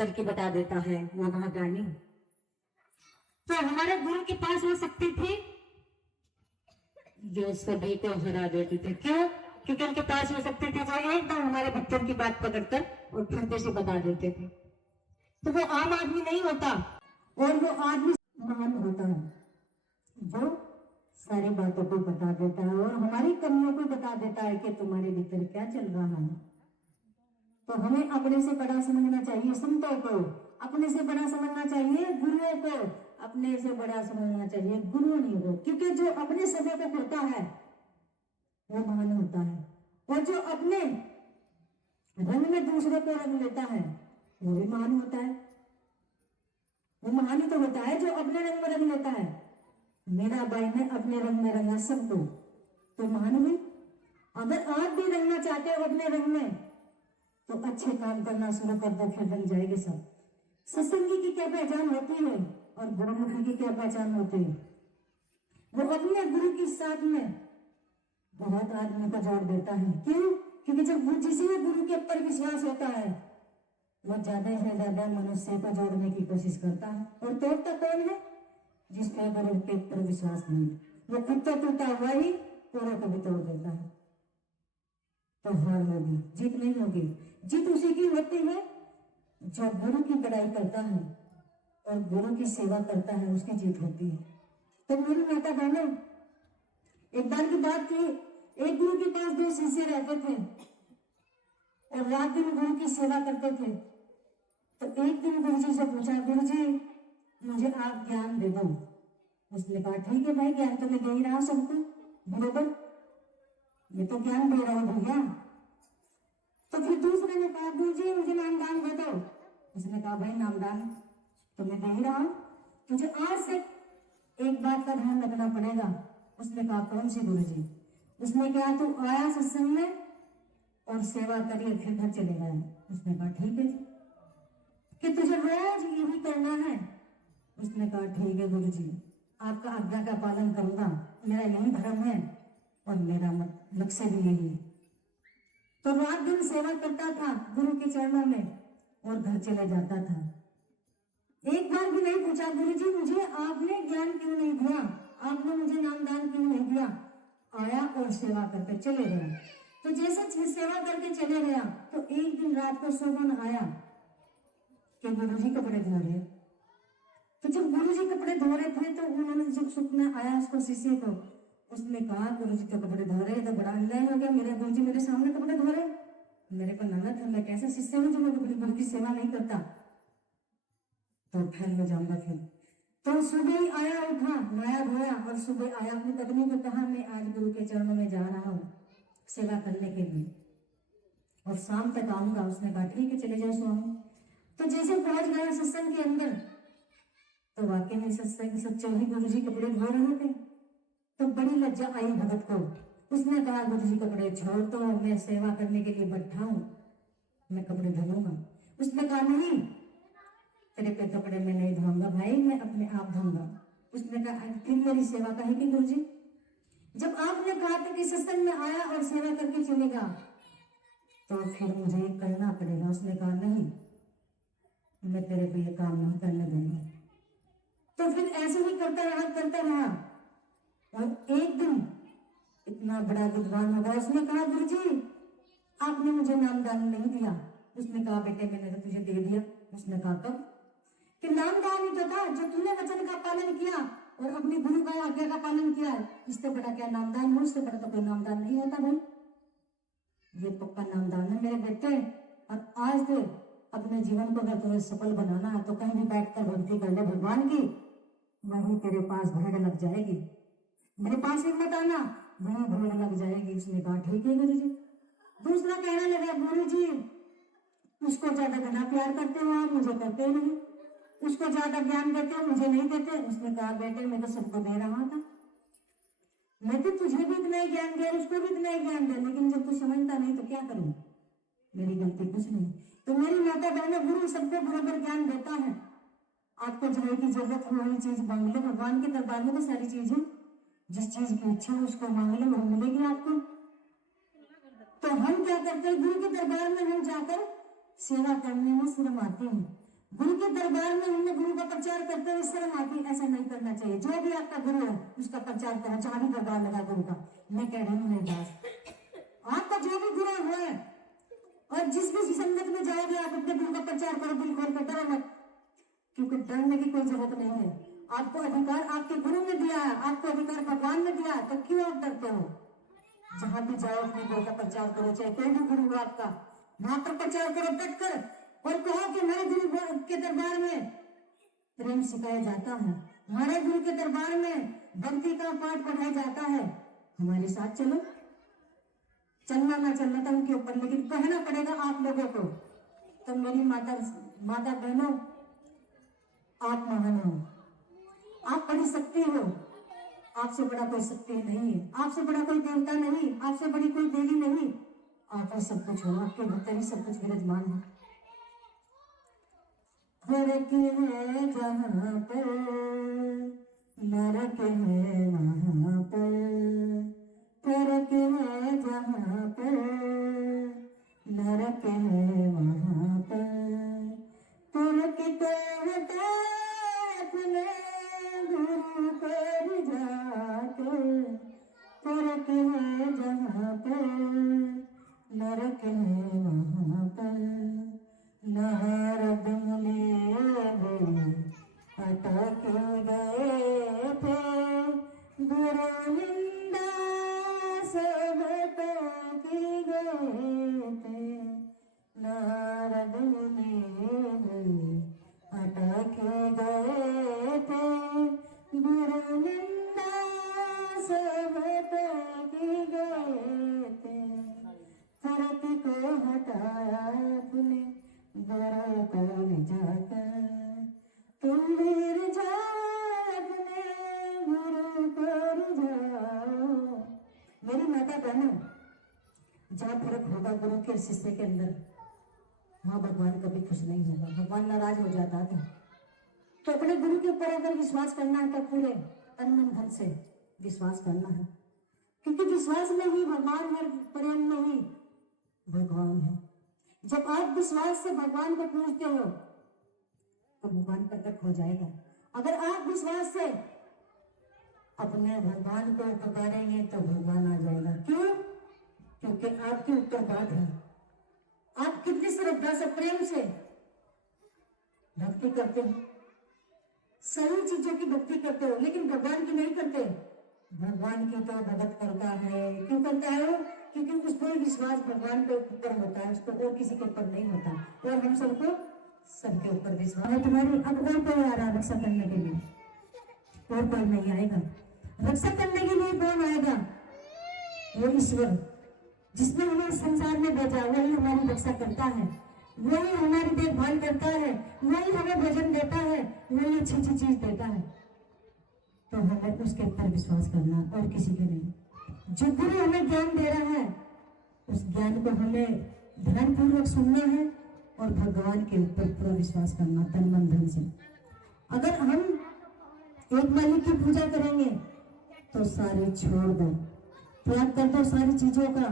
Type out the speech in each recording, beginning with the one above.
करके बता देता है वो महाज्ञानी। तो हमारे गुरु के पास वो शक्ति थी जो सभी को हरा देती थी। क्यों? क्योंकि उनके पास वो शक्ति थी जो एकदम हमारे भक्तों की बात पकड़कर और फंदे से बता देते थे। तो वो आम आदमी नहीं होता, और वो आदमी महान होता है जो सारी बातों को बता देता है और हमारी कमियों को बता देता है कि तुम्हारे भीतर क्या चल रहा है। तो हमें अपने से बड़ा समझना चाहिए संतों को, अपने से बड़ा समझना चाहिए गुरुओं को, अपने से बड़ा समझना चाहिए गुरुओं को। क्योंकि जो अपने समय को होता है वो महान होता है, और जो अपने रंग में दूसरे को रंग लेता है वो भी महान होता है। वो महान ही तो होता है जो अपने रंग में रंग लेता है। मेरा भाई ने अपने रंग में रंगा सबको, तो महान हुई। अगर आप भी रंगना चाहते हो अपने रंग में तो अच्छे काम करना शुरू कर दो, फिर रंग जाएंगे सब। सत्संगी की क्या पहचान होती है और गुरुमुखी की क्या पहचान होती है? वो अपने गुरु के साथ में बहुत आदमी को जोड़ देता है। क्यों? क्योंकि जब जिसी गुरु के ऊपर विश्वास होता है वो ज्यादा से ज्यादा मनुष्य को जोड़ने की कोशिश करता है। और तोड़ता कौन है? जिसका गुरु के ऊपर विश्वास नहीं, वो खुद तो टूटा हुआ ही पूरा को भी तोड़ देता है। तो हार होगी, जीत नहीं होगी। जीत उसी की होती है जो गुरु की बड़ाई करता है और गुरु की सेवा करता है, उसकी जीत होती है। तो मेरी माता बहनों, एक बार की बात थी, एक गुरु के पास 2 शिष्य रहते थे और रात दिन गुरु की सेवा करते थे। तो एक दिन गुरु जी से पूछा, गुरु जी मुझे आप ज्ञान दे दो। उसने कहा ठीक है भाई, ज्ञान तो मैं दे ही रहा हूं सबको, बरोबर, ये तो ज्ञान दे रहा हूं भैया। तो फिर दूसरे ने कहा गुरु जी मुझे नामदान दे दो। उसने कहा भाई नामदान तो मैं दे ही रहा हूं, तुझे आज से एक बात का ध्यान रखना पड़ेगा। उसने कहा कौन सी गुरु जी? उसने कहा तू आया सत्संग में और सेवा करिए फिर घर चले गए। उसने कहा ठीक है जी, कि तुझे रोज यही करना है? उसने कहा ठीक है गुरु जी, आपका आज्ञा का पालन करूंगा, मेरा यही धर्म है और मेरा लक्ष्य भी यही है। तो रात दिन सेवा करता था गुरु के चरणों में और घर चले जाता था। एक बार भी नहीं पूछा गुरु जी मुझे आपने ज्ञान क्यों नहीं दिया, आपने मुझे नामदान क्यों नहीं दिया। आया और सेवा करके चले गया। तो जैसे सेवा करके चले गया तो एक दिन रात को सुमन आया कि गुरु जी कपड़े धो रहे। तो जब गुरु जी कपड़े धो रहे थे तो उन्होंने जब सुपना आया उसको शिष्य को, उसने कहा गुरु जी के कपड़े धो रहे तो बड़ा अन्याय हो गया, मेरे गुरु जी मेरे सामने कपड़े धो रहे, मेरे को ननद है, मैं कैसे शिष्य हूं जो मैं अपने गुरु की सेवा नहीं करता, तो फैल हो जाऊंगा फिर। तो सुबह ही आया, उठा, नया धोया और सुबह आया, अपनी पत्नी को कहा मैं आज गुरु के चरणों में जा रहा हूँ सेवा करने के लिए और शाम तक आऊंगा। उसने कहा ठीक है चले जाओ स्वामी। तो जैसे पहुंच गया सत्संग के अंदर तो वाकई में सत्संग सच्चे ही गुरु जी कपड़े धो रहे थे। तो बड़ी लज्जा आई भगत को। उसने कहा गुरु जी कपड़े छोड़ दो, मैं सेवा करने के लिए बैठा हूं, मैं कपड़े धोऊंगा। उसने कहा नहीं, तेरे पे कपड़े मैं नहीं धोऊंगा भाई, मैं अपने आप धोऊंगा। उसने कहा फिर मेरी सेवा कहेगी गुरु जी? जब आपने कहा था कि सत्संग में आया और सेवा करके चलेगा तो फिर मुझे करना पड़ेगा। उसने कहा नहीं, मैं तेरे को ये काम नहीं करने दूंगा। तो फिर ऐसे ही करता रहा और एक दिन इतना बड़ा विद्वान होगा। उसने कहा गुरु जी आपने मुझे नामदान नहीं दिया। उसने कहा बेटे मैंने तो तुझे दे दिया। उसने कहा कब? कि नामदान ही तो था जो तूने वचन का पालन किया और अपने गुरु का आज्ञा का पालन किया है, इससे बड़ा क्या नामदान हो? इससे बड़ा तो कोई नामदान नहीं होता भाई, ये पक्का नामदान है मेरे बेटे। और आज से अपने जीवन को अगर तुम्हें सफल बनाना है तो कहीं भी बैठकर भक्ति कर ले भगवान की, वहीं तेरे पास भीड़ लग जाएगी। मेरे पास ही मत आना, वहीं भीड़ लग जाएगी। उसने कहा ठीक है गुरु जी। दूसरा कहने लगा गुरु जी उसको ज्यादा घना प्यार करते हो आप, मुझे करते नहीं, उसको ज्यादा ज्ञान देते हो, मुझे नहीं देते। उसने कहा बेटे मैं तो सबको दे रहा था, मैं तो तुझे भी इतना ही ज्ञान दिया, उसको भी इतना ही ज्ञान दिया, लेकिन जब तू समझता नहीं तो क्या करूं, मेरी गलती कुछ नहीं। तो मेरी माता बहन गुरु सबको बराबर ज्ञान देता है। आपको जो की जरूरत है वही चीज मांग लो, भगवान के दरबार में तो सारी चीज है, जिस चीज की इच्छा है उसको मांग लो, वो मिलेगी आपको। तो हम क्या करते हैं, गुरु के दरबार में हम जाकर सेवा करने में शर्माते हैं। गुरु के दरबार में हमने गुरु का प्रचार करते हुए शर्म आती, ऐसा नहीं करना चाहिए। जो भी आपका गुरु है उसका प्रचार करो, जहां भी दरबार लगा गुरु का। मैं कह रही हूँ मेरे पास आपका जो भी गुरु है और जिस भी संगत में जाओगे आप अपने गुरु का प्रचार करो, दिल खोल कर, डरो मत, क्योंकि डरने की कोई जरूरत नहीं है। आपको अधिकार आपके गुरु ने दिया है, आपको अधिकार भगवान ने दिया है, तो क्यों आप डरते हो? जहां भी जाओ अपने गुरु का प्रचार करो, चाहे कोई भी गुरु हो आपका, वहां पर प्रचार करो डट कर, और कहो कि हमारे गुरु के दरबार में प्रेम सिखाया जाता है, हमारे गुरु के दरबार में भक्ति का पाठ पढ़ाया जाता है, हमारे साथ चलो। चलना ना चलना तो उनके ऊपर, लेकिन कहना पड़ेगा आप लोगों को। तो मेरी माता बहनों, आप महान हो, आप बड़ी शक्ति हो, आपसे बड़ा कोई शक्ति नहीं है, आपसे बड़ा कोई देवता नहीं, आपसे बड़ी कोई देवी नहीं, आप ही सब कुछ हो, आपके भीतर ही सब कुछ विराजमान है। फर्क है जहाँ पर, नरक है वहाँ पर, फर्क है जहाँ पर, नरक है वहाँ पर, फर्क को हटा अपने गुरु पर जाकर, फर्क है जहाँ पर, नरक है वहाँ पर। नारद मुनि अटक गए थे, गुरु निंदा सब अटक गए थे, नारद मुनि अटक गए थे, गुरु निंदा सब अटक गए थे, फर्क को हटाया अपने गुरु को जाकर, तुम भी जाओ अपने गुरु को जाओ। मेरी माता बहनों, जहाँ फर्क होगा गुरु के शिष्य के अंदर, वहाँ भगवान कभी खुश नहीं होगा, भगवान नाराज हो जाता है। तो अपने गुरु के ऊपर अगर विश्वास करना है तो पूरे तन मन धन से विश्वास करना है, क्योंकि विश्वास में ही भगवान है, प्रेम में ही भगवान है। जब आप विश्वास से भगवान को पूजते हो तो भगवान प्रकट हो जाएगा। अगर आप विश्वास से अपने भगवान को पुकारेंगे तो भगवान आ जाएगा। क्यों? क्योंकि आपके ऊपर बात है, आप कितनी श्रद्धा से प्रेम से भक्ति करते हो, सही चीजों की भक्ति करते हो, लेकिन भगवान की नहीं करते। भगवान की तो भगत करता है, क्यों करता है वो? क्योंकि उसको विश्वास भगवान के ऊपर होता है, उसको और किसी के ऊपर नहीं होता। और हम सबको सबके ऊपर विश्वास है। तुम्हारी अब और कोई आ रहा रक्षा करने के लिए? और कोई नहीं आएगा। रक्षा करने के लिए कौन आएगा? वो ईश्वर, जिसने हमें संसार में भेजा, वही हमारी रक्षा करता है, वही हमारी देखभाल करता है, वही हमें भोजन देता है, वही अच्छी अच्छी चीज देता है। तो हमें उसके ऊपर विश्वास करना, और किसी के नहीं। जो गुरु हमें ज्ञान दे रहा है, उस ज्ञान को हमें ध्यानपूर्वक सुनना है और भगवान के ऊपर पूरा विश्वास करना तन मन धन से। अगर हम एक मालिक की पूजा करेंगे तो सारे छोड़ दो, त्याग कर दो सारी चीजों का,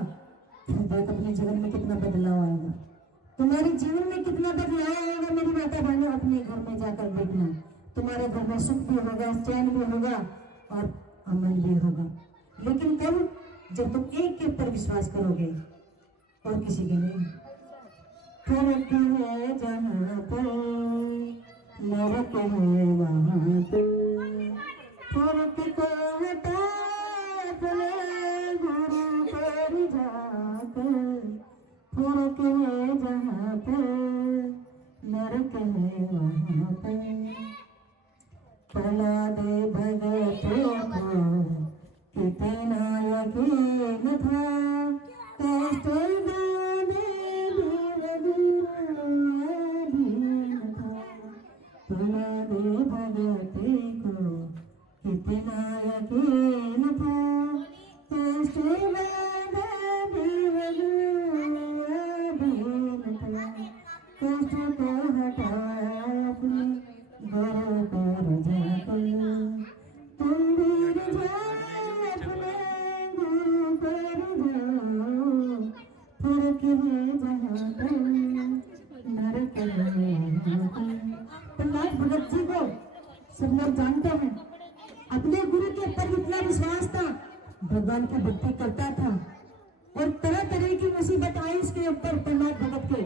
फिर देखो अपने जीवन में कितना बदलाव आएगा। तुम्हारे जीवन में कितना बदलाव आएगा मेरी माता बहनों, अपने घर में जाकर देखना। तुम्हारे घर में सुख भी होगा, चैन भी होगा और अमन भी होगा। लेकिन कब? जब तुम एक के ऊपर विश्वास करोगे और किसी के नहीं। फर्क है जहाँ पर, नरक है वहाँ पर, फर्क को हटा अपने गुरु पर जाकर, फर्क है जहाँ पर, नरक है वहाँ पर। प्रहलाद भगतों को कितना यकीन था, कष्ट दाने दीन था। प्रहलाद भगते को कितना यकीन था, कष्ट दाने दीन था। कष्ट को हटाया अपने गुरु पर जाकर, तुम भी जाओ अपने गुरु पर जाओ, प्रहलाद भगत जी को सब लोग जानते हैं। अपने गुरु के ऊपर इतना विश्वास था, भगवान की भक्ति करता था और तरह तरह की मुसीबत आई उसके ऊपर प्रहलाद भगत के,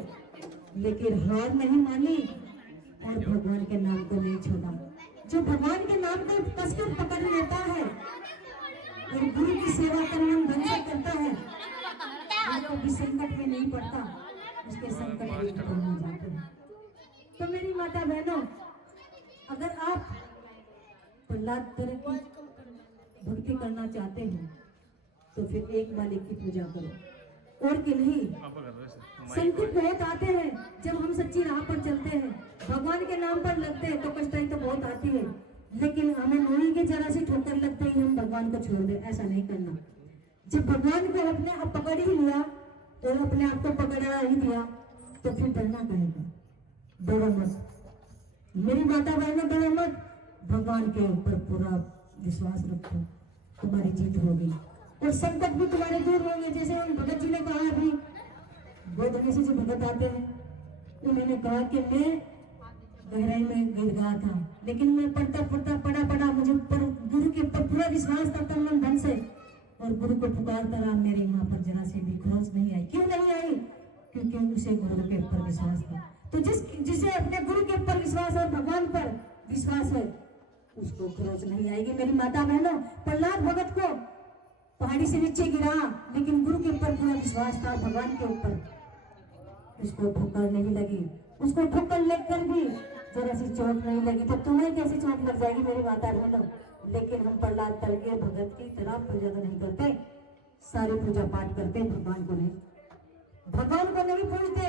लेकिन हार नहीं मानी और भगवान के नाम को नहीं छोड़ा। जो भगवान के नाम को कसकर पकड़ लेता है और गुरु की सेवा करना ढंग से करता है, उसको भी संकट में नहीं पड़ता, उसके संकट भी खत्म हो जाते हैं। तो मेरी माता बहनों, अगर आप प्रहलाद तरह की भक्ति करना चाहते हैं तो फिर एक मालिक की पूजा करो और के लिए संकट बहुत आते हैं। जब हम सच्ची राह पर चलते हैं, भगवान के नाम पर लगते हैं तो कष्टाई तो बहुत आती है, लेकिन हमें मूड़ी के जरा से ठोकर लगते ही हम भगवान को छोड़ दे, ऐसा नहीं करना। जब भगवान को अपने आप पकड़ ही लिया और अपने आप को पकड़ा ही दिया तो फिर डरना कहेगा, डरो मत मेरी माता बहनों, डरो मत, भगवान के ऊपर पूरा विश्वास रखो, तुम्हारी जीत होगी और संकट भी तुम्हारे दूर होंगे। जैसे हम भगत जी ने कहा, अभी गोदने से जो भगत आते हैं, उन्होंने कहा कि मैं गहराई में गिर गया था, लेकिन मैं पढ़ा मुझे गुरु के ऊपर पूरा विश्वास था तन मन धन से, और गुरु को पुकारता रहा, मेरी माँ पर जरा से भी खरोच नहीं आई। क्यों नहीं आई? क्योंकि उसे गुरु के ऊपर विश्वास था। तो जिसे अपने गुरु के ऊपर विश्वास और भगवान पर विश्वास है, उसको खरोच नहीं आएगी। मेरी माता बहनों, प्रहलाद भगत को पहाड़ी से नीचे गिरा, लेकिन गुरु के ऊपर पूरा विश्वास था, भगवान के ऊपर, उसको ठोकर नहीं लगी। उसको ठोकर लगकर भी जरा सी चोट नहीं लगी, तो तुम्हें कैसे चोट लग जाएगी मेरी माता बहनों? लेकिन हम प्रहलाद तरह भगत की तरह पूजा तो नहीं करते, सारी पूजा पाठ करते, भगवान को नहीं पूजते,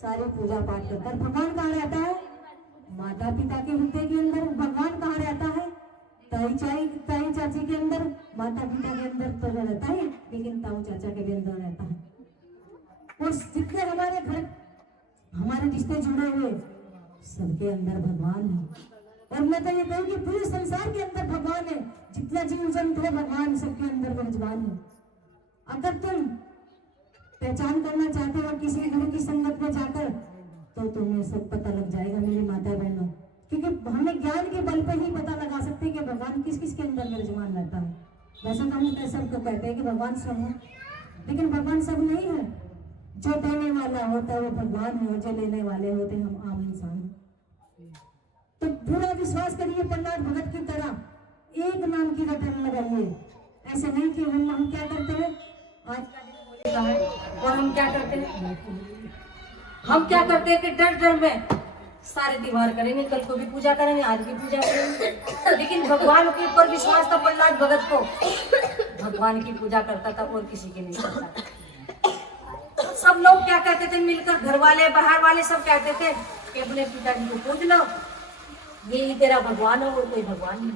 सारी पूजा पाठ करते। भगवान कहाँ रहता है? माता पिता के हृदय के अंदर। भगवान कहाँ रहता है? ताई चाची के अंदर। माता पिता के अंदर तो रहता है, लेकिन ताऊ चाचा के भी अंदर रहता है। और जितने हमारे घर, हमारे रिश्ते जुड़े हुए, सबके अंदर भगवान है। और मैं तो ये कहूँ कि पूरे संसार के अंदर भगवान है। जितना जीव जंतु है, भगवान सबके अंदर विराजमान है। अगर तुम पहचान करना चाहते हो किसी गुरु की संगत में जाकर, तो तुम्हें सब पता लग जाएगा मेरी माता बहनों, क्योंकि हमें ज्ञान के बल पर ही पता लगा सकते हैं कि भगवान किस किस के अंदर विराजमान रहता है। वैसे तो हम सबको कहते हैं कि भगवान सब है, लेकिन भगवान सब नहीं है। जो देने वाला होता है वो भगवान है, और जो लेने वाले होते हैं हम आम इंसान हैं। तो पूरा विश्वास करिए प्रहलाद भगत की तरह, एक नाम की रटन लगाइए। ऐसे नहीं कि हम क्या करते हैं, आज का दिन होने का है और हम क्या करते हैं कि डर में सारे त्योहार करेंगे, कल को भी पूजा करेंगे, आज भी पूजा करेंगे। लेकिन भगवान के ऊपर विश्वास था प्रहलाद भगत को, भगवान की पूजा करता था और किसी की नहीं करता। सब लोग क्या कहते थे मिलकर, घर वाले बाहर वाले सब कहते थे कि अपने पिताजी को पूज लो, यही तेरा भगवान हो, और कोई भगवान नहीं।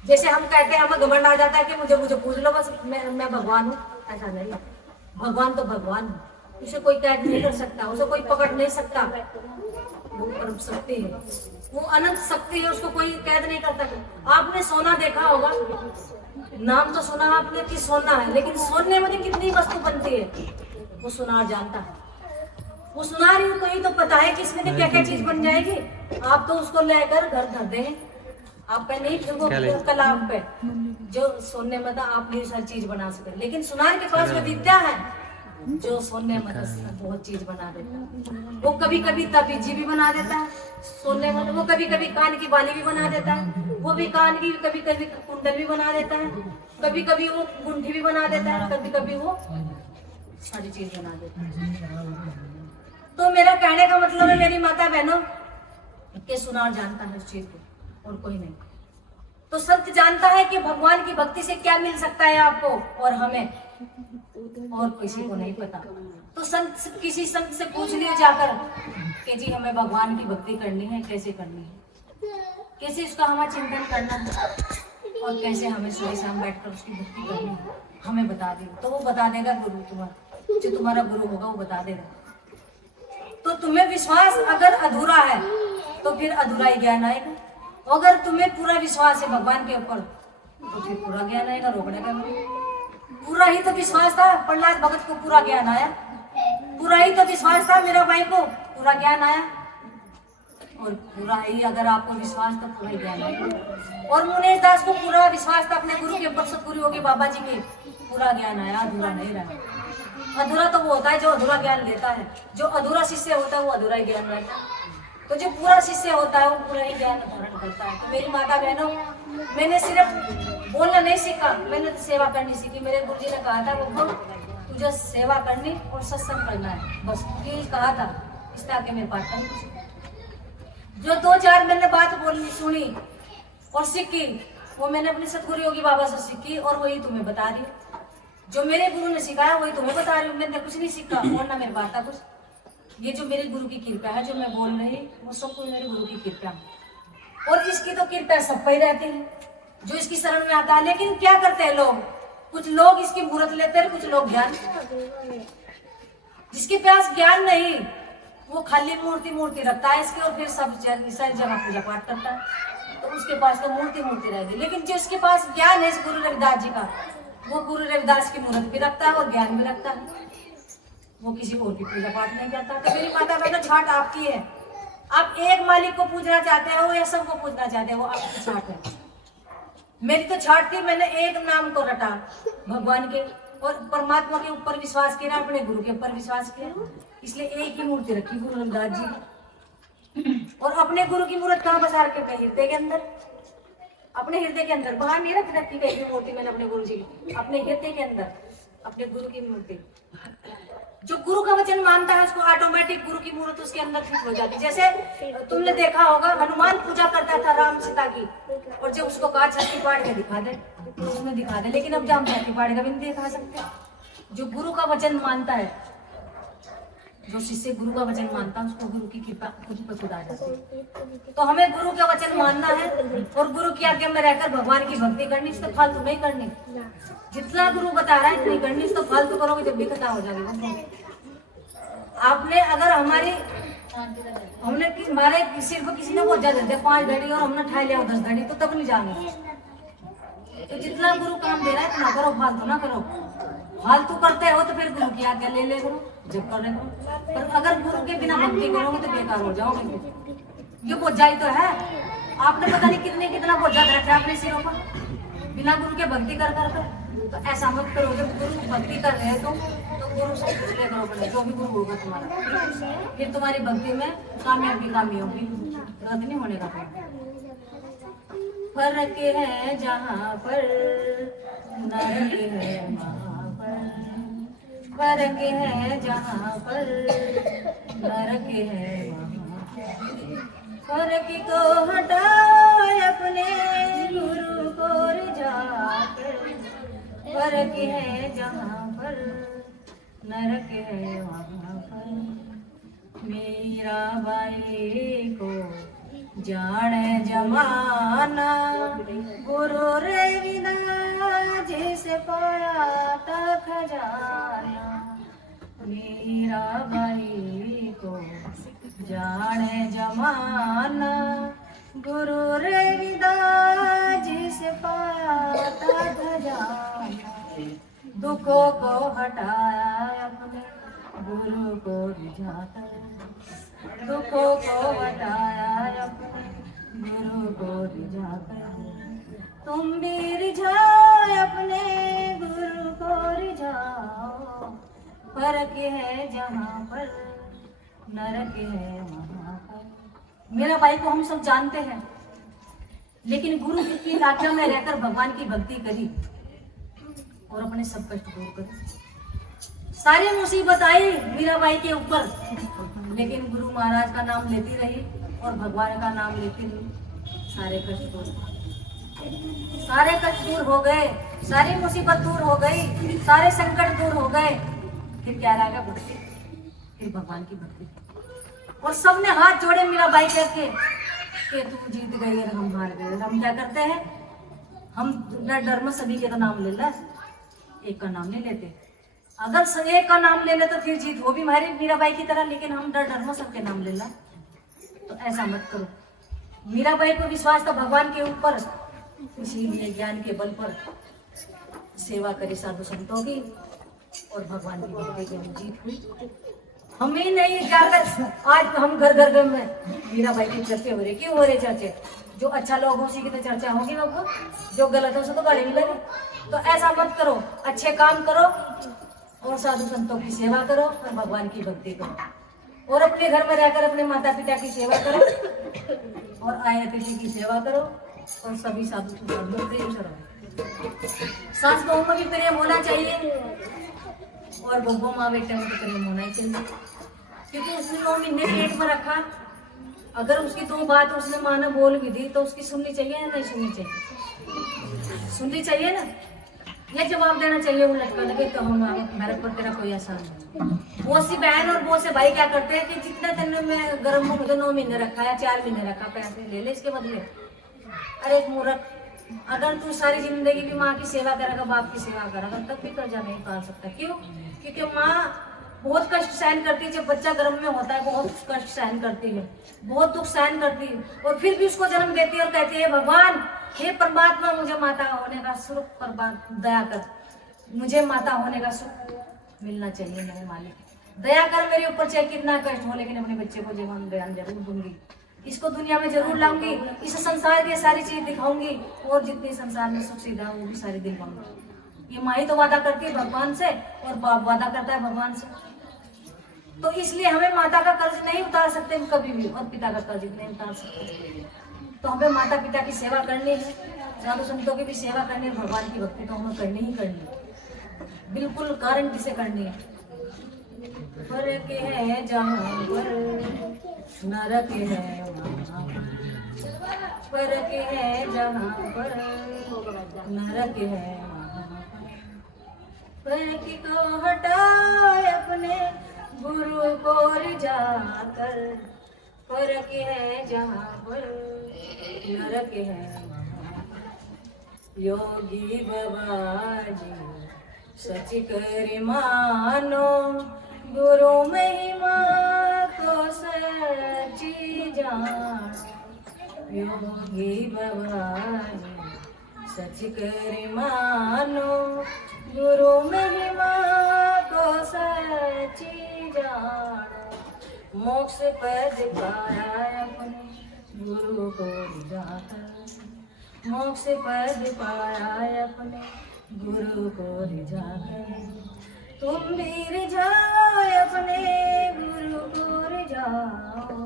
जैसे हम कहते हैं, हमें घमंड आ जाता है कि मुझे पूज लो बस, मैं भगवान हूँ। ऐसा नहीं, भगवान तो भगवान है, उसे कोई कैद नहीं कर सकता, उसे कोई पकड़ नहीं सकता। वो परम शक्ति है, वो अनंत शक्ति है, उसको कोई कैद नहीं करता। आपने सोना देखा होगा, नाम तो सुना आपने कि सोना है, लेकिन सोने में कितनी वस्तु बनती है वो सुनार जानता है। वो सुनार ही कोई तो पता है कि इसमें क्या क्या चीज बन जाएगी। आप तो उसको लेकर घर धर दें, आप पे नहीं, फिर वो कला आप पे जो सोने में था आप ये सारी चीज बना सके। लेकिन सुनार के पास वो विद्या है जो सोने में बहुत चीज बना देता है। वो कभी कभी तबीजी भी बना देता है सोने में, वो कभी कभी कान की बाली भी बना देता है, वो भी कान की कभी कभी कुंडल भी बना देता है, कभी कभी वो गुंठी भी बना देता है, कभी कभी वो सारी चीज बना देता है। तो मेरा कहने का मतलब है मेरी माता बहनों कि सुनार जानता है उस चीज को और कोई नहीं। तो संत जानता है कि भगवान की भक्ति से क्या मिल सकता है आपको और हमें, और किसी को नहीं पता। तो संत, किसी संत से पूछ लियो जाकर कि जी हमें भगवान की भक्ति करनी है, कैसे करनी है, कैसे उसका हमें चिंतन करना है और कैसे हमें सुबह शाम बैठकर उसकी भक्ति करनी है, हमें बता दे। तो वो बता देगा गुरु, तुम्हारा जो तुम्हारा गुरु होगा वो बता देगा। तो तुम्हें विश्वास अगर अधूरा है तो फिर अधूरा ही ज्ञान आएगा, अगर तुम्हें पूरा विश्वास है भगवान के ऊपर तो फिर पूरा ज्ञान आएगा। रोकने का पूरा ही तो विश्वास था प्रहलाद भगत को, पूरा ज्ञान आया। पूरा ही तो विश्वास था मेरा भाई को, पूरा ज्ञान आया। और पूरा ही अगर आपको विश्वास तो पूरा ही ज्ञान है। और मुनेश दास को पूरा विश्वास था अपने गुरु के ऊपर, सतगुरु योगी बाबा जी के, पूरा ज्ञान आया, अधूरा नहीं रहा। अधूरा तो वो होता है जो अधूरा ज्ञान लेता है, जो अधूरा शिष्य होता है वो अधूरा ही ज्ञान रहता है। तो जो पूरा शिष्य होता है वो पूरा ही ज्ञान धारण करता है। तो मेरी माता बहनों, मैंने सिर्फ बोलना नहीं सीखा, मैंने तो सेवा करनी सीखी। मेरे गुरु जी ने कहा था वो तुझे सेवा करनी और सत्संग करना है, बस यही कहा था। इससे आगे मेरे पास नहीं कुछ। जो 2-4 मैंने बात बोलनी सुनी और सीखी, वो मैंने अपने सतगुरु योगी बाबा से सीखी और वही तुम्हें बता रही हूँ। जो मेरे गुरु ने सिखाया वही तुम्हें बता रही हूँ। मैंने कुछ नहीं सीखा और ना मेरे बात था कुछ। ये जो मेरे गुरु की कृपा है, जो मैं बोल रही, वो सब कुछ मेरे गुरु की कृपा है। और इसकी तो कृपा सब पे ही रहती है जो इसकी शरण में आता है। लेकिन क्या करते हैं लोग, कुछ लोग इसकी मूर्त लेते हैं, कुछ लोग ज्ञान। जिसके पास ज्ञान नहीं वो खाली मूर्ति रखता है इसकी, और फिर सब जगह पूजा पाठ करता है, तो उसके पास तो मूर्ति रहेगी। लेकिन जिसके पास ज्ञान है इस गुरु रविदास जी का, वो गुरु रविदास की मूर्त भी रखता है और ज्ञान भी रखता है। वो किसी और की पूजा पाठ नहीं करता। तो मेरी माता बहनों, छाट आपकी है। आप एक मालिक को पूजना चाहते हो या सबको पूजना चाहते हो, वो आपकी छाट है। मेरी तो छाट थी, मैंने एक नाम को रटा भगवान के, और परमात्मा के ऊपर विश्वास किया, अपने गुरु के ऊपर विश्वास किया, इसलिए एक ही मूर्ति रखी गुरु रविदास जी। और अपने गुरु की मूर्त कहाँ बसा रखे? अपने हृदय के अंदर, अपने हृदय के अंदर। बाहर नहीं रखी गई मूर्ति मैंने अपने गुरु जी की, अपने हृदय के अंदर अपने गुरु की मूर्ति। जो गुरु का वचन मानता है उसको ऑटोमेटिक गुरु की मूर्त उसके अंदर फिट हो जाती है। जैसे तुमने देखा होगा, हनुमान पूजा करता था राम सीता की, और जब उसको कहा छत्ती पाड़ के दिखा दे तो उसने दिखा दे, लेकिन अब जब हम छत्ती पाड़ का भी नहीं दिखा सकते। जो गुरु का वचन मानता है, जो शिष्य गुरु का वचन मानता है, उसको गुरु की कृपा खुद पर खुद आ जाती है। तो हमें गुरु का वचन मानना है और गुरु की आज्ञा में रहकर भगवान की भक्ति करनी, इसको फालतू नहीं करनी। जितना गुरु बता रहा है इतनी करनी, इसको फालतू करोगे जब भी खत्म हो जाएगी। आपने अगर हमने हमारे सिर्फ किसी ने बोझा दे दिया 5 घड़ी और हमने ठा लिया 10 घड़ी, तो तब नहीं जाएंगे। तो जितना गुरु काम दे रहा है इतना करो, फालतू ना करो। फालतू करते हो तो फिर गुरु की आज्ञा ले ले करो जब करने को। पर अगर गुरु के बिना भक्ति करोगे तो बेकार हो जाओगे। ये बोझा ही तो है, आपने पता नहीं कितना बोझा रखा है अपने सिरों पर बिना गुरु के भक्ति कर कर। तो ऐसा मत करो, जब गुरु भक्ति कर रहे हैं तो गुरु से कुछ ले करो पड़े, जो भी गुरु होगा तुम्हारा, फिर तुम्हारी भक्ति में कामयाबी होगी, रद्द नहीं होने का। फर्क है जहाँ पर नरक है वहाँ पर, फर्क है जहाँ पर नरक है वहाँ पर। फर्क को हटाए अपने गुरु को रिझाकर, फर्क है जहाँ पर नरक है वहाँ पर। मेरा भाई को जाने जमाना, गुरु रविदास जी से पाया था खजाना। मेरा भाई को जाने जमाना, गुरु रविदास जी से पाया था खजाना। दुखों को हटाया अपने गुरु को रिझाकर, दुखों को हटाया अपने गुरु को रिझाकर। तुम भी रिझाओ अपने गुरु को रिझाओ, फर्क है जहाँ पर नरक है वहाँ पर। मेरा भाई को हम सब जानते हैं, लेकिन गुरु की आज्ञा में रहकर भगवान की भक्ति करी और अपने सब कष्ट दूर करी। सारी मुसीबत आई मीराबाई के ऊपर, लेकिन गुरु महाराज का नाम लेती रही और भगवान का नाम लेती रही। सारे कष्ट दूर हो गए, सारी मुसीबत दूर हो गई, सारे संकट दूर हो गए। फिर क्या रहेगा? भक्ति, फिर भगवान की भक्ति। और सबने हाथ जोड़े मीराबाई करके कि तू जीत गई और हम हार गए। हम क्या करते हैं? हम डर में सभी के तो नाम ले ला, एक का नाम नहीं लेते। अगर एक का नाम ले ले तो फिर जीत वो भी हमारी मीराबाई की तरह, लेकिन हम डर में सबके नाम ले ला। तो ऐसा मत करो। मीराबाई को विश्वास था भगवान के ऊपर, इसीलिए ज्ञान के बल पर सेवा करी साधु संतों की और भगवान की भक्ति की जीत हुई। हमें नहीं जाकर आज हम घर में मीरा भाई की चर्चे हो रही, क्यों हो रहे चर्चे? जो अच्छा लोग हो उसी की तो चर्चा होगी बाबू, जो गलत हो उसे तो गाली मिलेगी। तो ऐसा मत करो, अच्छे काम करो और साधु संतों की सेवा करो और भगवान की भक्ति करो और अपने घर में रहकर अपने माता पिता की सेवा करो और आए अतिथि की सेवा करो और सभी साधु संतों में प्रेम से रहो। सास बहू में भी प्रेम होना चाहिए और बब्बो माँ बेटे में भी प्रेम होना ही चाहिए, क्योंकि उसने 9 महीने पेट में रखा। अगर उसकी 2 बात उसने माँ ने बोल भी दी तो उसकी सुननी चाहिए या नहीं सुननी चाहिए? सुननी चाहिए ना, ये जवाब देना चाहिए उलट कर के, तो हम मेरे पर तेरा कोई आसान नहीं। वो सी बहन और वो से भाई क्या करते हैं कि जितना दिन में गर्म हो मुझे 9 महीने रखा या 4 महीने रखा, पैसे ले ले इसके बदले। अरे मूर्ख, अगर तू सारी जिंदगी भी माँ की सेवा करेगा, बाप की सेवा करेगा, तब भी कर्जा नहीं पाल सकता। क्यों? क्योंकि माँ बहुत कष्ट सहन करती है। जब बच्चा गर्भ में होता है बहुत कष्ट सहन करती है, बहुत दुख सहन करती है और फिर भी उसको जन्म देती है और कहती है भगवान हे परमात्मा मुझे माता होने का सुख दया कर, मुझे माता होने का सुख मिलना चाहिए मेरे मालिक, दया कर मेरे ऊपर, चाहे कितना कष्ट हो लेकिन अपने बच्चे को जीवन बयान जरूर दूंगी, इसको दुनिया में जरूर लाऊंगी, इस संसार की सारी चीज दिखाऊंगी और जितनी संसार में सुख सुविधा वो भी सारी दिलवाऊंगी। ये माँ ही तो वादा करती है भगवान से और बाप वादा करता है भगवान से। तो इसलिए हमें माता का कर्ज नहीं उतार सकते कभी भी और पिता का कर्ज नहीं उतार सकते। तो हमें माता पिता की सेवा करनी है, साधु संतों की भी सेवा करनी है, भगवान की भक्ति तो हमें करनी ही करनी है, बिल्कुल गारंटी से करनी है। फर्क है जहाँ पर नरक है वहाँ, फर्क है जहाँ पर नरक है वहाँ, फर्क को हटाए अपने गुरु को रिझाकर, फर्क है जहाँ पर नरक है वहाँ। योगी बाबा जी सच कर मानो, गुरु महिमा को सच्ची जानो। योगी बाबा जी सच कर मानो, गुरु महिमा को सच्ची जानो। मोक्ष पद पाया अपने गुरु को रिझाकर, मोक्ष पद पाया अपने गुरु को रिझाकर। तुम भी रिझाओ अपने गुरु को रिझाओ,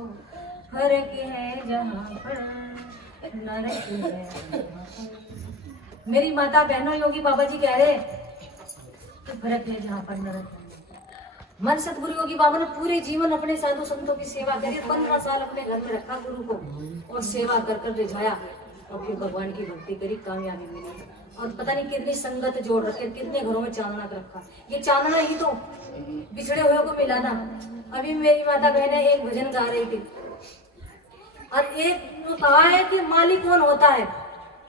फर्क है जहाँ पर नरक है वहाँ पर। मेरी माता बहनों योगी बाबा जी कह रहे कि फर्क है जहाँ पर नरक है। मन सतगुरु योगी बाबा ने पूरे जीवन अपने साधु संतों की सेवा करी, 15 साल अपने घर में रखा गुरु को और सेवा कर कर रिझाया और फिर भगवान की भक्ति करी, कामयाबी मिली और पता नहीं कितनी संगत जोड़ रखे, कितने घरों में चांदना कर रखा। ये चांदना ही तो बिछड़े हुए को मिलाना। अभी मेरी माता बहने एक भजन गा रही थी और एक कहा है कि माली कौन होता है?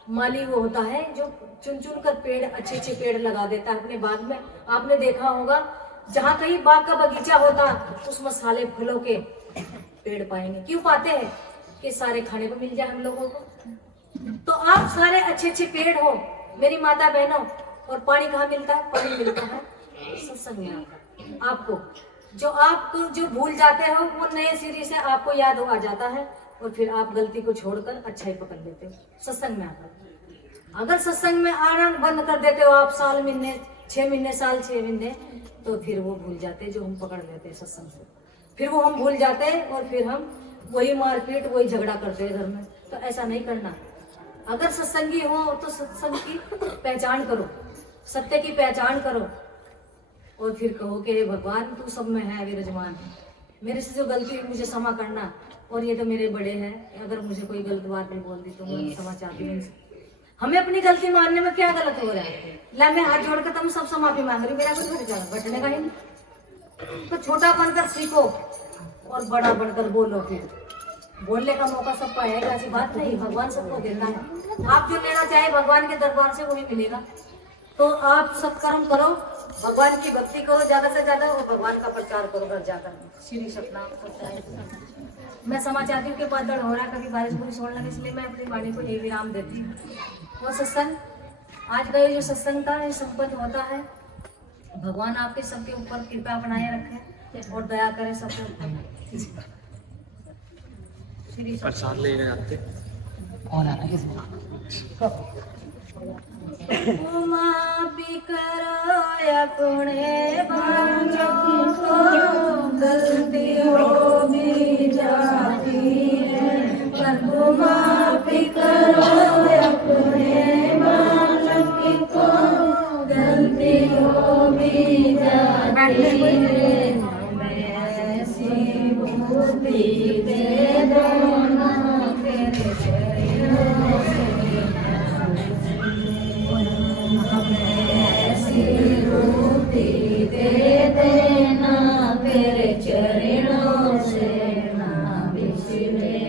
माली वो होता है जो चुन चुन कर पेड़, अच्छे अच्छे पेड़ लगा देता है अपने बाग में। आपने देखा होगा जहाँ कहीं बाग का बगीचा होता उसमें साले फलों के पेड़ पाएंगे। क्यों पाते हैं? कि सारे खाने को मिल जाए हम लोगों को। तो आप सारे अच्छे अच्छे पेड़ हो मेरी माता बहनों, और पानी कहाँ मिलता है? पानी मिलता है सत्संग में आकर। आपको जो भूल जाते हो वो नए सिरे से आपको याद आ जाता है और फिर आप गलती को छोड़कर अच्छा ही पकड़ लेते हो सत्संग में आकर। अगर सत्संग में आना बंद कर देते हो आप साल महीने 6 महीने साल 6 महीने, तो फिर वो भूल जाते जो हम पकड़ लेते हैं सत्संग से, फिर वो हम भूल जाते हैं और फिर हम वही मारपीट वही झगड़ा करते हैं घर में। तो ऐसा नहीं करना। अगर सत्संगी हो तो सत्संग की पहचान करो, सत्य की पहचान करो और फिर कहो कि हे भगवान तू सब में है विराजमान, मेरे से जो गलती हुई मुझे क्षमा करना। और ये तो मेरे बड़े हैं, अगर मुझे कोई गलत बात नहीं बोल दी तो मैं क्षमा चाहती हूँ। हमें अपनी गलती मानने में क्या गलत हो रहा है? ला मैं हाथ जोड़कर तुम सबसे माफी मांग रही, मेरा कुछ घट जाएगा, घटने का ही नहीं। तो छोटा बनकर सीखो और बड़ा बनकर बोलो। फिर बोलने का मौका सबको आएगा, ऐसी बात नहीं, भगवान सबको देता है। आप जो लेना चाहे भगवान के दरबार से वही मिलेगा। तो आप सब कर्म करो, भगवान की भक्ति करो ज्यादा से ज्यादा और भगवान का प्रचार करो घर जाकर। श्री सतनाम। मैं क्षमा चाहती हूँ कि बादल हो रहा है, कभी बारिश बुरिश होने लगे, इसलिए मैं अपनी वाणी को यही विराम देती हूँ। वो सत्संग आज का ये जो सत्संग था ये संपन्न होता है। भगवान आपके सबके ऊपर कृपा बनाए रखे और दया करे सबको। प्रसाद लेने आते माफी करो अपने बच्चों को, गलती हो भी जाती है, प्रभु माफी करो अपने बच्चों को, गलती हो भी जाती है, ऐसी बुद्धि दे दो ना तेरे चरणों से, ऐसी बुद्धि दे देना तेरे चरणों से ना बिछड़े,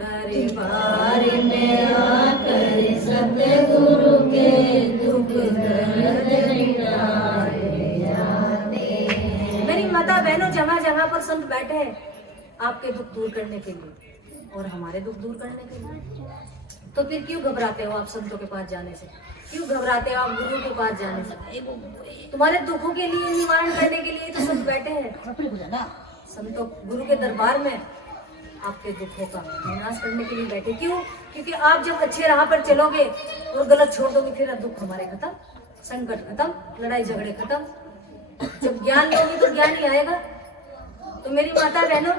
दरबार में आकर सतगुरु के दुख दर्द मिटाए जाते। मेरी माता बहनों, जगह जगह पर संत बैठे हैं आपके दुख दूर करने के लिए और हमारे दुख दूर करने के लिए। तो फिर क्यों घबराते हो आप संतों के पास जाने से? क्यों घबराते हो आप गुरु के पास जाने से? तुम्हारे दुखों के लिए निवारण करने के लिए तो संत बैठे हैं। संतों गुरु के दरबार में आपके दुखों का विनाश करने के लिए बैठे। क्यों? क्योंकि आप जब अच्छे राह पर चलोगे और गलत छोड़ दोगे, फिर दुख हमारे खत्म, संकट खत्म, लड़ाई झगड़े खत्म। जब ज्ञान लोगे तो ज्ञान ही आएगा। तो मेरी माता बहनों,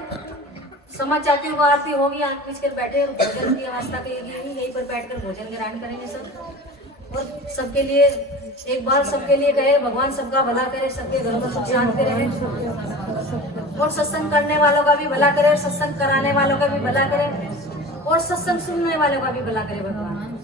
समाचातियों को आरती होगी, आंख पीछ कर बैठे, भोजन की अवस्था करेगी, यहीं पर बैठकर भोजन ग्रहण करेंगे सब। और सबके लिए एक बार सबके लिए कहे, भगवान सबका भला करे, सबके घर को सुख शांति रहे, और सत्संग करने वालों का भी भला करे, सत्संग कराने वालों का भी भला करे, और सत्संग सुनने वालों का भी भला करे भगवान।